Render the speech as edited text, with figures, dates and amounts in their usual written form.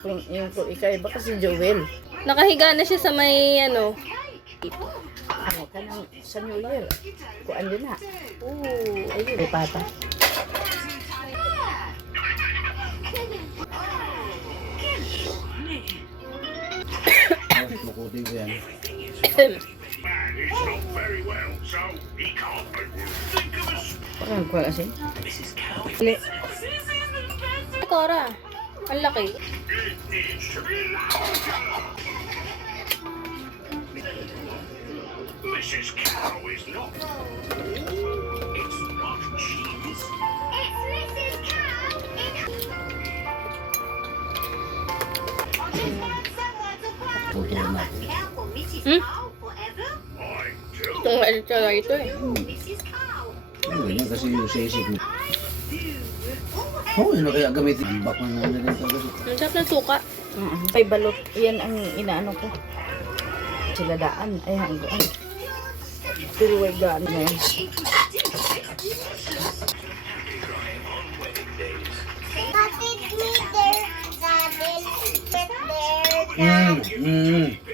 Yung ikaiba kasi Joel. Nakahiga na siya sa may ano. Ano ka nang sa New Year? Kuan din na. Ooh. Ayun, may pata. Makuti ko yan. Parang kuan kasi. Cora. Ang laki. Mrs. Cow is not. It's not cheese. It's Mrs. Cow. I just want someone to cry. Puto na. Care for Mrs. Hmm? Cow forever. I do. Itong edit talaga ito eh. Mrs. Cow. Ano ganyan kasi yung sisig mo. I do. Oo, yun na kaya gamitin. Ambak na nga na rin talaga. Ang sarap ng suka. Ay balot. Yan ang inaano ko. Sila daan. Ay hanggaan. Pero way gaan na yan. But it me there, Daddy. But there.